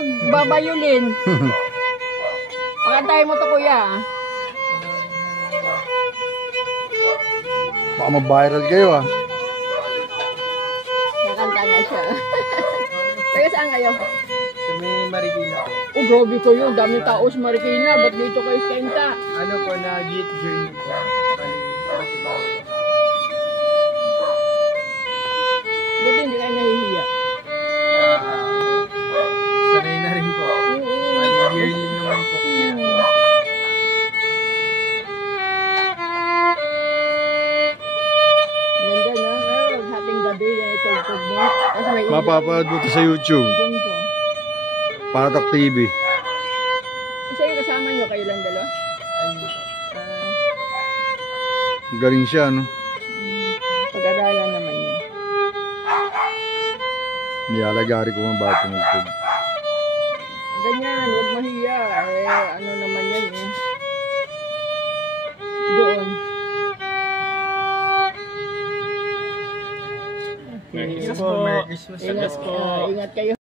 magbabayulin. Pakantay mo to kuya. Baka mag-viral kayo ah. Nakanta nga siya. Taga saan kayo? Sa may Marikina po. Oh, grabe kayo. Dami tao sa Marikina. Ba't dito kayo sa Kenta? Ano po, nag-git journey po. Buti hindi kayo nahihiya. Sanay na rin po. Yearly naman po. Ganda na. Hating gabi yan itugtog mo. Tapos may Mapapanood mo ito sa YouTube. Bunto. Patak TV. Isa yung kasama nyo, kayo lang dalawa? Galing siya, no? Pag-aralan naman yun. Nilalagari ko mga batong YouTube. Ganyan, huwag mahiya. Ano naman yan eh. Doon. Merry Christmas po. Merry Christmas po. Ingat kayo.